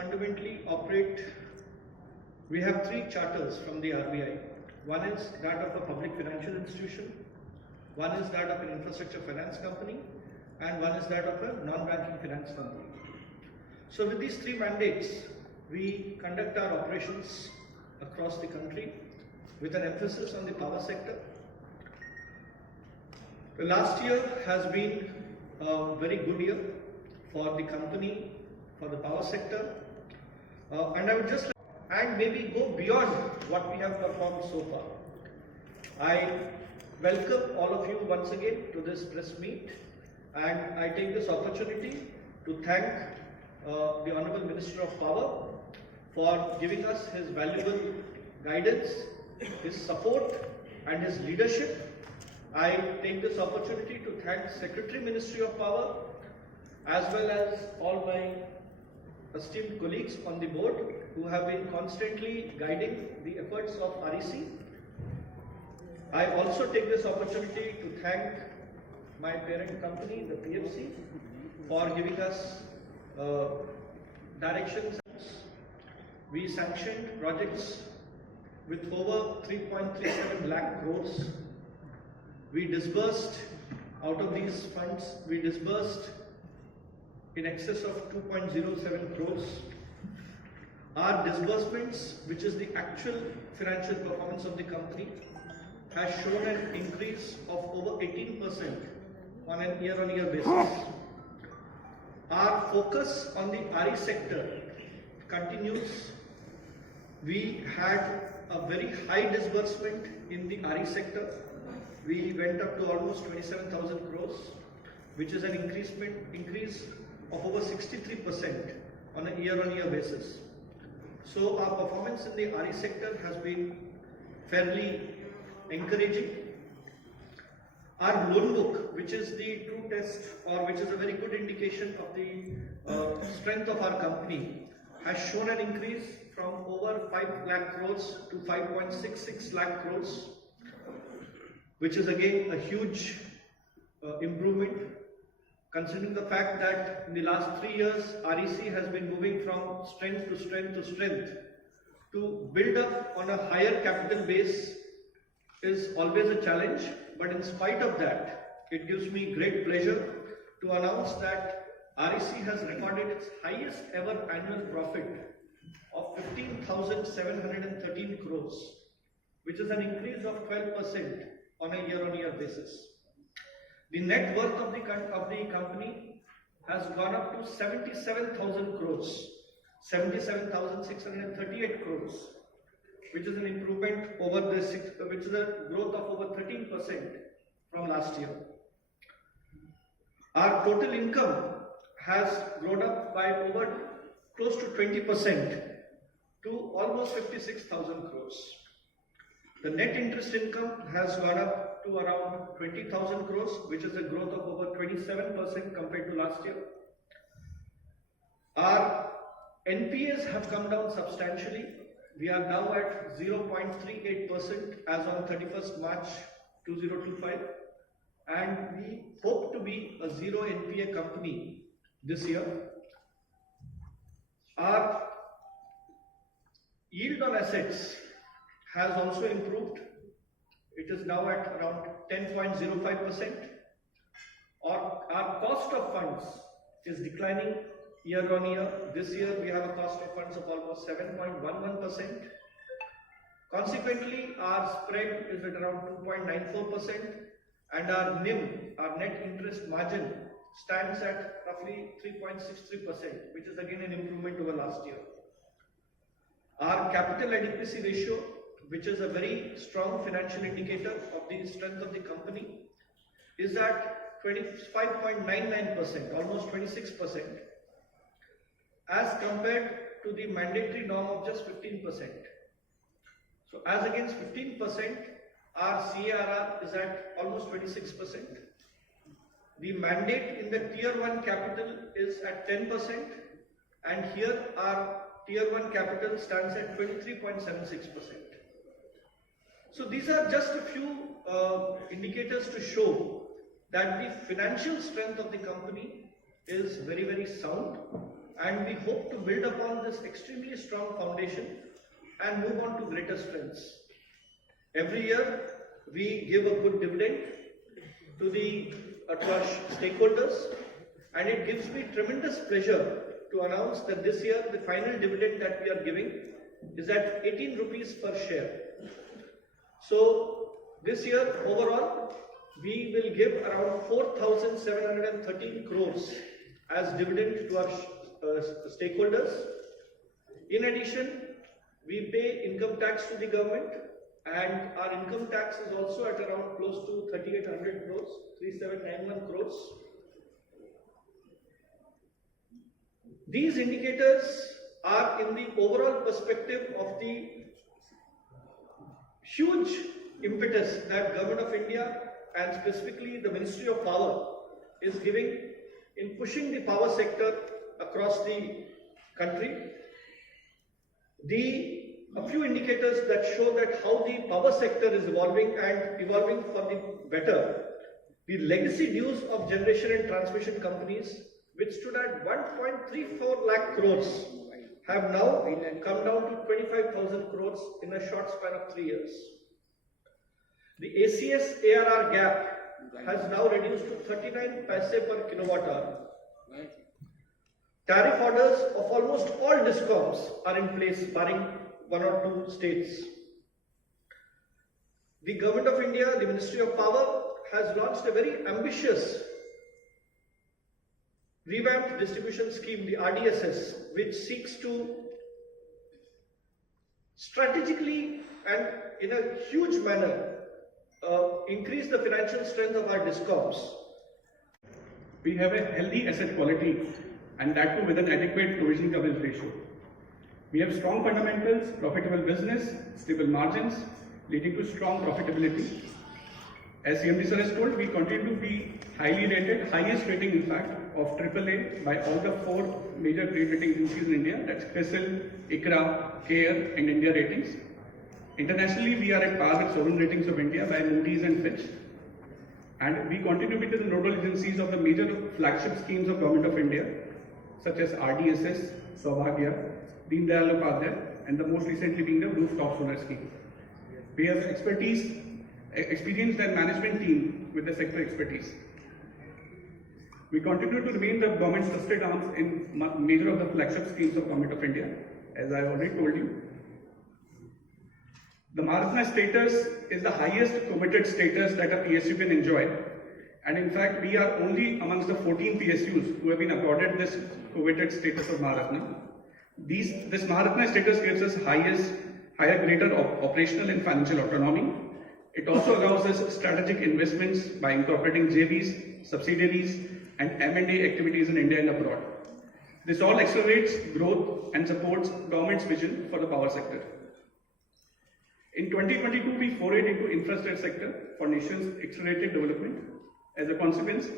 fundamentally operate, we have three charters from the RBI. One is that of a public financial institution, one is that of an infrastructure finance company, and one is that of a non-banking finance company. So with these three mandates, we conduct our operations across the country with an emphasis on the power sector. The last year has been a very good year for the company, for the power sector, and I would just and maybe go beyond what we have performed so far. I welcome all of you once again to this press meet, and I take this opportunity to thank the Honorable Minister of Power for giving us his valuable guidance, his support and his leadership. I take this opportunity to thank Secretary Ministry of Power as well as all my esteemed colleagues on the board who have been constantly guiding the efforts of REC. I also take this opportunity to thank my parent company, the PFC, for giving us directions. We sanctioned projects with over 3.37 lakh crores. We disbursed, out of these funds, we disbursed in excess of 2.07 crores. Our disbursements, which is the actual financial performance of the company, has shown an increase of over 18% on an year-on-year basis. Our focus on the RE sector continues. We had a very high disbursement in the RE sector. We went up to almost 27,000 crores, which is an increase of over 63% on a year-on-year basis. So our performance in the RE sector has been fairly encouraging. Our loan book, which is the true test or which is a very good indication of the strength of our company, has shown an increase from over 5 lakh crores to 5.66 lakh crores, which is again a huge improvement, considering the fact that in the last 3 years REC has been moving from strength to strength to strength. To build up on a higher capital base is always a challenge, but in spite of that, it gives me great pleasure to announce that REC has recorded its highest ever annual profit of 15,713 crores, which is an increase of 12% on a year-on-year basis. The net worth of the company has gone up to 77,000 crores, 77,638 crores, which is an improvement over which is a growth of over 13% from last year. Our total income has grown up by over close to 20% to almost 56,000 crores. The net interest income has gone up to around 20,000 crores, which is a growth of over 27% compared to last year. Our NPAs have come down substantially. We are now at 0.38% as on 31st March 2025, and we hope to be a zero NPA company this year. Our yield on assets has also improved. It is now at around 10.05%. Our cost of funds is declining year on year. This year we have a cost of funds of almost 7.11%. Consequently, our spread is at around 2.94%, and our NIM, our net interest margin, stands at roughly 3.63%, which is again an improvement over last year. Our capital adequacy ratio, which is a very strong financial indicator of the strength of the company, is at 25.99%, almost 26%, as compared to the mandatory norm of just 15%. So as against 15%, our CAR is at almost 26%. The mandate in the Tier 1 capital is at 10%, and here our Tier 1 capital stands at 23.76%. So these are just a few indicators to show that the financial strength of the company is very, very sound, and we hope to build upon this extremely strong foundation and move on to greater strengths. Every year, we give a good dividend to our stakeholders, and it gives me tremendous pleasure to announce that this year the final dividend that we are giving is at 18 rupees per share. So this year overall, we will give around 4,713 crores as dividend to our stakeholders. In addition, we pay income tax to the government, and our income tax is also at around close to 3,800 crores, 3,791 crores. These indicators are in the overall perspective of the huge impetus that Government of India and specifically the Ministry of Power is giving in pushing the power sector across the country. A few indicators that show that how the power sector is evolving and evolving for the better. The legacy dues of generation and transmission companies, which stood at 1.34 lakh crores, have now come down to 25,000 crores in a short span of 3 years. The ACS ARR gap has now reduced to 39 paise per kilowatt hour. Tariff orders of almost all DISCOMs are in place, barring 1 or 2 states. The Government of India, the Ministry of Power, has launched a very ambitious revamped distribution scheme, the RDSS, which seeks to strategically and in a huge manner increase the financial strength of our DISCOMs. We have a healthy asset quality, and that too with an adequate provision coverage ratio. We have strong fundamentals, profitable business, stable margins, leading to strong profitability. As CMD sir has told, we continue to be highly rated, highest rating in fact of AAA by all the 4 major credit rating agencies in India, that's CRISIL, ICRA, CARE and India Ratings. Internationally, we are at par with sovereign ratings of India by Moody's and Fitch. And we continue to be the nodal agencies of the major flagship schemes of Government of India, such as RDSS, Saubhagya, Deen Dayal Upadhyay, and the most recently being the rooftop solar scheme. We have experienced and management team with the sector expertise. We continue to remain the government's trusted arms in major of the flagship schemes of Government of India, as I already told you. The Maharatna status is the highest coveted status that a PSU can enjoy, and in fact we are only amongst the 14 PSUs who have been accorded this coveted status of Maharatna. This Maharatna status gives us higher greater operational and financial autonomy. It also allows us strategic investments by incorporating JVs, subsidiaries and M&A activities in India and abroad. This all accelerates growth and supports government's vision for the power sector. In 2022, we forayed into infrastructure sector for nation's accelerated development. As a consequence,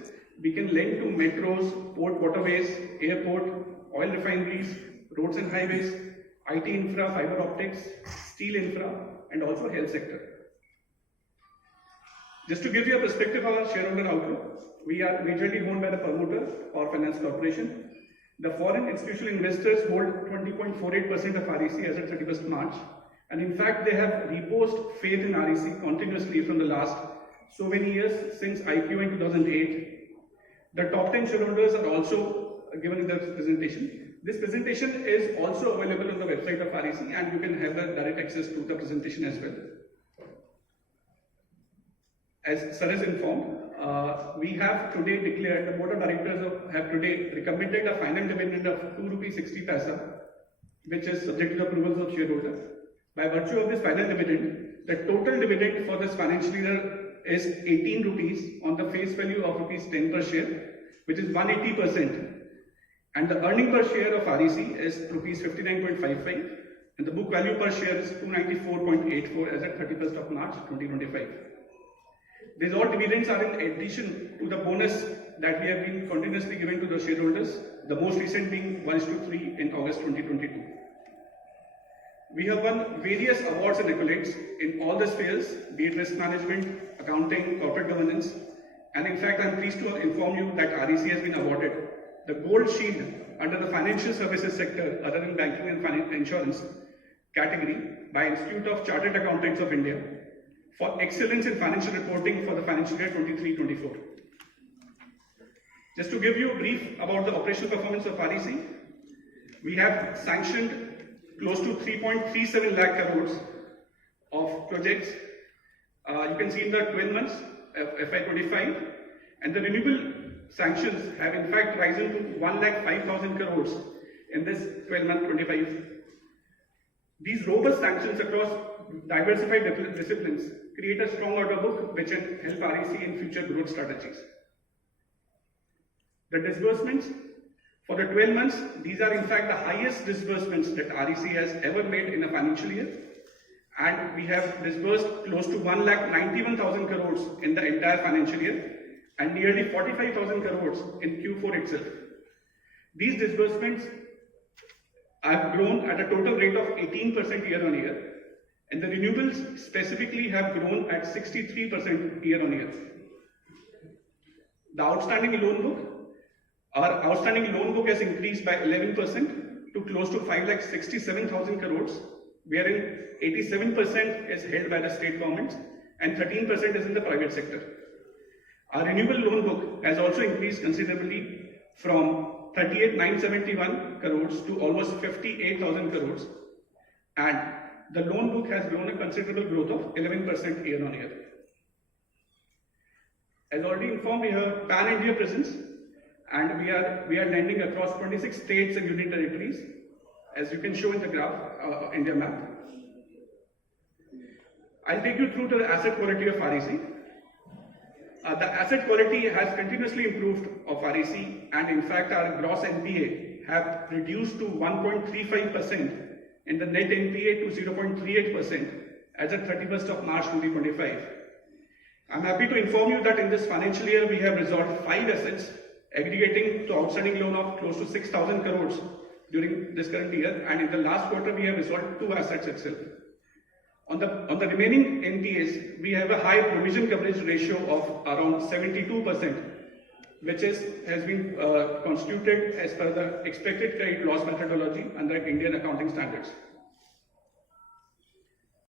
we can lend to metros, port waterways, airport, oil refineries, roads and highways, IT infra, fiber optics, steel infra, and also health sector. Just to give you a perspective of our shareholder outlook, we are majorly owned by the promoter, Power Finance Corporation. The foreign institutional investors hold 20.48% of REC as of 31st March. And in fact, they have reposed faith in REC continuously from the last so many years since IPO in 2008. The top 10 shareholders are also given in the presentation. This presentation is also available on the website of REC, and you can have the direct access to the presentation as well. As Sir has informed, we have today declared, the Board of Directors have today recommended a final dividend of 2.60 rupees, which is subject to the approvals of shareholders. By virtue of this final dividend, the total dividend for this financial year is 18 rupees on the face value of rupees 10 per share, which is 180%. And the earning per share of REC is rupees 59.55, and the book value per share is 294.84 as at 31st of March 2025. These all dividends are in addition to the bonus that we have been continuously giving to the shareholders, the most recent being 1:3 in August 2022. We have won various awards and accolades in all the spheres, be it risk management, accounting, corporate governance, and in fact I am pleased to inform you that REC has been awarded the Gold Shield under the financial services sector other than banking and insurance category by Institute of Chartered Accountants of India for excellence in financial reporting for the financial year 23-24. Just to give you a brief about the operational performance of REC, we have sanctioned close to 3.37 lakh crores of projects. You can see in the 12 months of FY25, and the renewable sanctions have in fact risen to 1,05,000 crores in this 12-month 25. These robust sanctions across diversified disciplines create a strong order book which will help REC in future growth strategies. The disbursements for the 12 months, these are in fact the highest disbursements that REC has ever made in a financial year, and we have disbursed close to 1,91,000 crores in the entire financial year and nearly 45,000 crores in Q4 itself. These disbursements have grown at a total rate of 18% year on year, and the renewables specifically have grown at 63% year on year. The outstanding loan book, our outstanding loan book has increased by 11% to close to 5,67,000 crores, wherein 87% is held by the state governments and 13% is in the private sector. Our renewable loan book has also increased considerably from 38,971 crores to almost 58,000 crores, and the loan book has grown a considerable growth of 11% year on year. As already informed, we have pan-India presence, and we are lending across 26 states and union territories, as you can show in the graph, India map. I'll take you through to the asset quality of REC. The asset quality has continuously improved of REC, and in fact our gross NPA have reduced to 1.35% and the net NPA to 0.38% as of 31st of March 2025. I'm happy to inform you that in this financial year we have resolved 5 assets aggregating to outstanding loan of close to 6,000 crores during this current year, and in the last quarter we have resolved 2 assets itself. On the remaining NPAs, we have a high provision coverage ratio of around 72%, which has been constituted as per the expected credit loss methodology under Indian accounting standards.